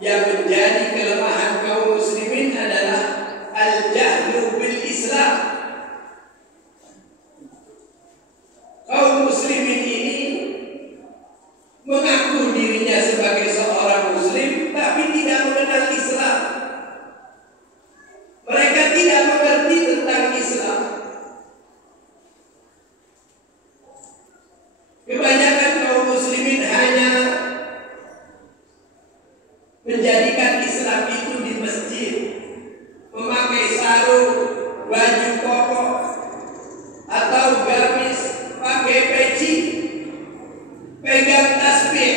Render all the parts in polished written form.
yang menjadi kelemahan kaum muslimin adalah al-jahlu bil Islam. Kaum muslimin ini mengaku dirinya sebagai seorang muslim tapi tidak mengenal Islam. Mereka tidak mengerti tentang Islam. Kebanyakan kaum muslimin hanya menjadikan Islam itu di masjid, memakai sarung, baju koko, atau gamis, pakai peci, pegang tasbih.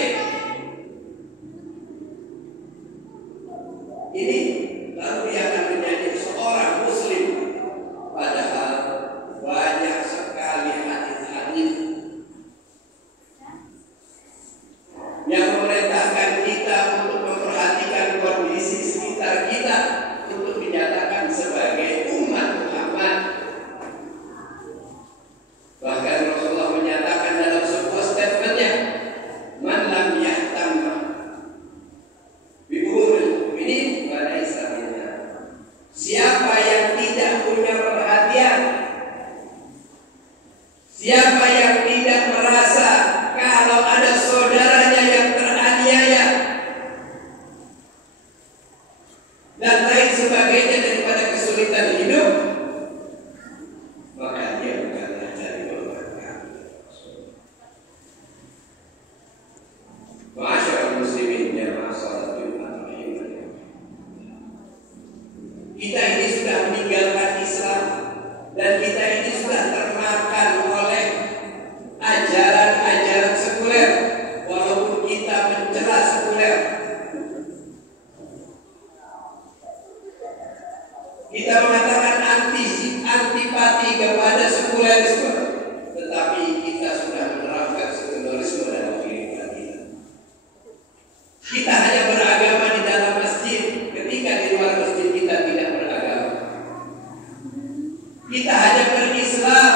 Ini lalu dia akan menjadi seorang muslim, padahal banyak sekali hadis-hadis yang memerintahkan kita untuk memperhatikan kondisi sekitar kita untuk dinyatakan sebagai umat Muhammad. Bahkan Rasulullah menyatakan dalam sebuah statementnya, man lam yahtam bi umuril mu'minin wa laysa minna. Siapa yang tidak punya perhatian, siapa yang tidak merasa kalau ada saudaranya yang teraniaya dan lain sebagainya daripada kesulitan hidup, maka dia bukanlah dari golongan kami. Ma'asyiral muslimin jamaah salat Jumat rahimani. Kita ini sudah meninggalkan Islam dan kita ini sudah termakan oleh ajaran-ajaran sekuler, walaupun kita mencela sekuler. Kita mengatakan antipati kepada sekulerisme, tetapi kita sudah menerapkan sekulerisme dalam kehidupan kita. Kita hanya beragama di dalam masjid, ketika di luar masjid kita tidak beragama. Kita hanya berislam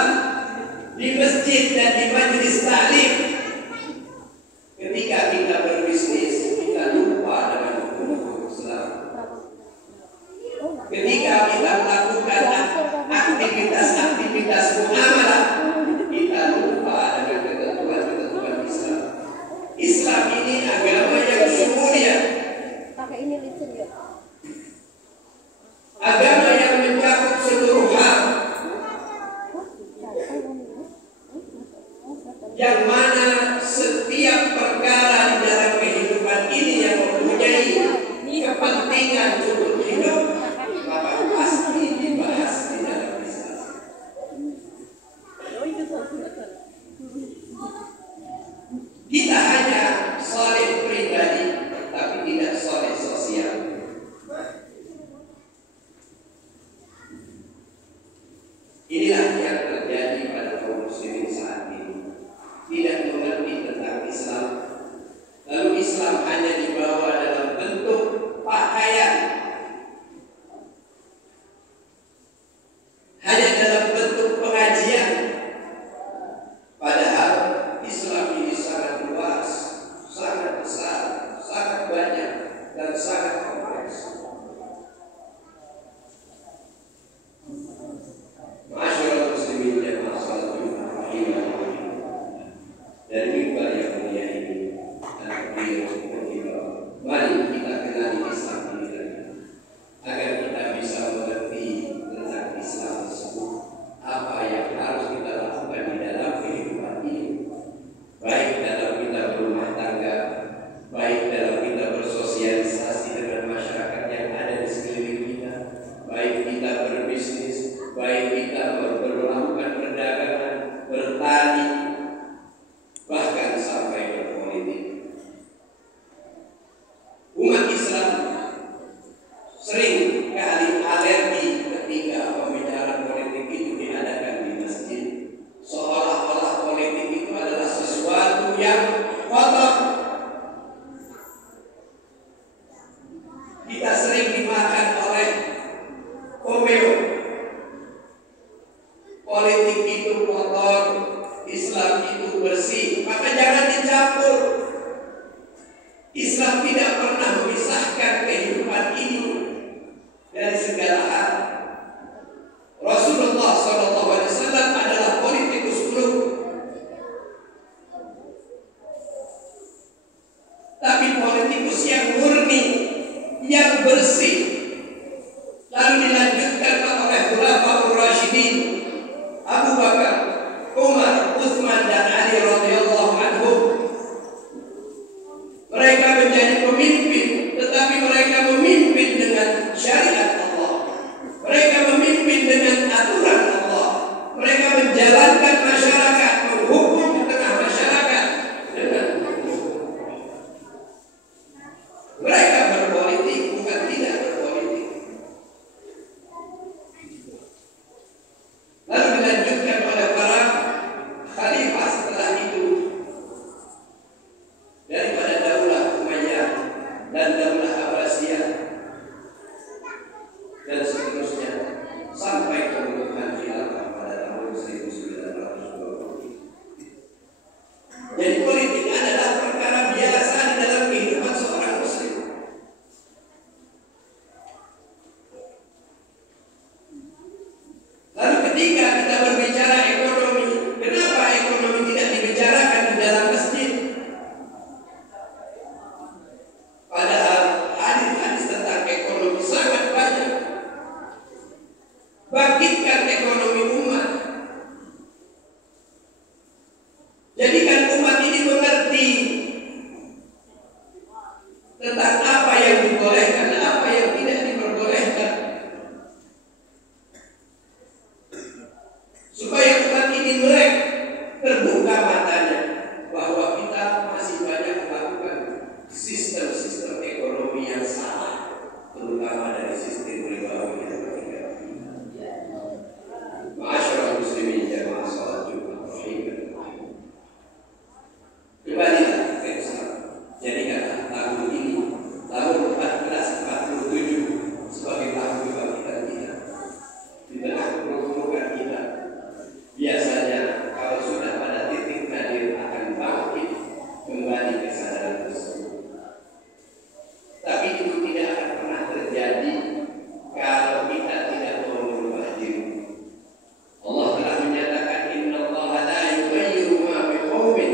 di masjid dan di majelis taklim. Ketika kita berbisnis, kita lupa dengan hukum Islam. Ketika kita melakukan aktivitas muamalah, kita lupa dengan ketentuan Islam. Islam ini agama yang sumulia, agama yang mencakup seluruh hal, yang mana setiap perkara di dalam kehidupan ini yang mempunyai kepentingan untuk hidup, maka pasti dibahas di dalam Islam. Kita hanya soleh pribadi, tapi tidak soleh sosial. Inilah yang terjadi pada kaum muslimin saat ini. Tidak mengerti tentang Islam. Lalu Islam hanya dibawa dalam bentuk pakaian, hanya dalam bentuk pengajian. Padahal Islam ini sangat luas, sangat besar, sangat banyak, dan sangat kompleks. Ma'asyiral muslimin jamaah salat Jumat rahimani. Dari mimbar yang mulia ini, mari kita kenali Islam ini lagi, agar kita bisa mengerti tentang Islam tersebut, apa yang harus kita lakukan di dalam kehidupan ini, baik dalam kita berumah tangga, baik dalam kita bersosialisasi dengan masyarakat yang ada di sekeliling kita, baik kita berbisnis, baik kita melakukan perdagangan, bertani, bahkan sampai berpolitik. Umat Islam sering kali alergi ketika pembicaraan politik itu diadakan di masjid, seolah-olah politik itu adalah sesuatu yang kotor. Kita sering dimakan oleh komeo. Politik itu kotor, Islam itu bersih, maka jangan dicampur. Islam tidak pernah memisahkan politikus yang murni, yang bersih. Lalu dilanjutkan oleh Khulafaur Rasyidin, Abu Bakar, Umar, Utsman dan Ali radhiyallahu anhum. Mereka menjadi pemimpin, tetapi mereka memimpin dengan syariat Allah. Mereka memimpin dengan aturan Allah. Mereka menjalankan masyarakat, menghukum di tengah masyarakat dengan mereka berpolitik, bukan tidak berpolitik. Lalu dilanjutkan oleh para khalifah setelah itu, daripada Daulah Umayyah dan Daulah Abbasiyah dan seterusnya sampai kemudian khilafah pada tahun 1920. Jadi politik adalah perkara biasa di dalam kehidupan seorang muslim. Lalu ketika kita berbicara ekonomi, kenapa ekonomi tidak dibicarakan di dalam masjid? Padahal hadis-hadis tentang ekonomi sangat banyak. Bangkitkan ekonomi umat. Jadikan umat ini mengerti tentang apa yang dibolehkan dan apa yang tidak diperbolehkan, supaya umat ini melek, terbuka matanya bahwa kita masih banyak melakukan sistem-sistem ekonomi yang salah, terutama dari sistem ribawi yang ketiga. Ma'asyiral muslimin jamaah salat Jumat rahimahumullah. Kembalilah ke Islam. Jadikanlah tahun ini, tahun 1447 sebagai tahun kebangkitan kita. Di tengah keburukan kita, biasanya kalau sudah pada titik nadir akan bangkit kembali kesadaran tersebut. Tapi itu tidak akan pernah terjadi kalau kita tidak mau merubah diri. Allah telah menyatakan, innallaha la yughayyiru ma biqaumin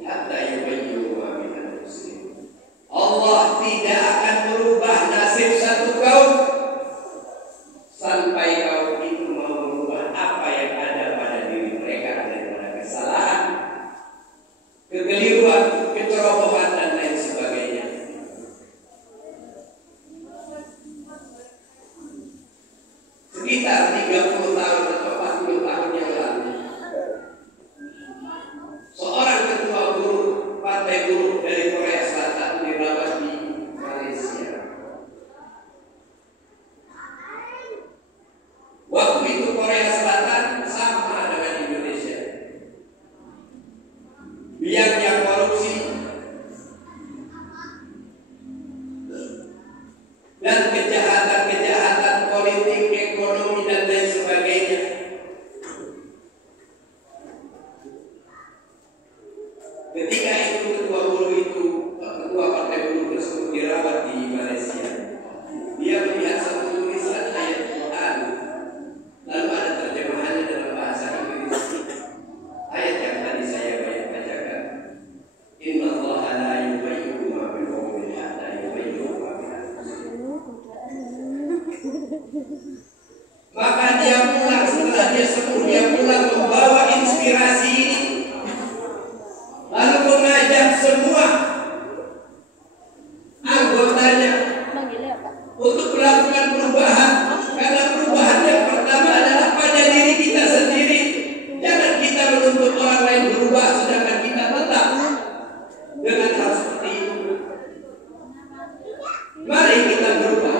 hatta yughayyiru ma bi anfusihim. Allah tidak akan merubah nasib satu kaum sampai kaum itu mau merubah apa yang ada pada diri mereka daripada kesalahan, kekeliruan, kecerobohan dan lain sebagainya. Sekitar 30 tahun atau 40 tahun yang lalu, seorang ketua buruh, partai buruh dari Korea Selatan dirawat di Malaysia. Waktu itu Korea Selatan sama dengan Indonesia. Biangnya korupsi dan kejahatan-kejahatan politik, ekonomi dan lain sebagainya. Ketika itu ketua partai buruh tersebut dirawat di Malaysia, dia melihat satu tulisan ayat Quran, lalu ada terjemahannya dalam bahasa Inggris. Ayat yang tadi saya bacakan, innallaha la yughayyiru ma biqaumin hatta yughayyiru ma bi anfusihim. Maka dia pulang, setelah dia sembuh, dia pulang membawa inspirasi ini, lalu mengajak semua anggotanya untuk melakukan perubahan. Karena perubahan yang pertama adalah pada diri kita sendiri. Jangan kita menuntut orang lain berubah sedangkan kita tetap dengan hal seperti itu. Mari kita berubah.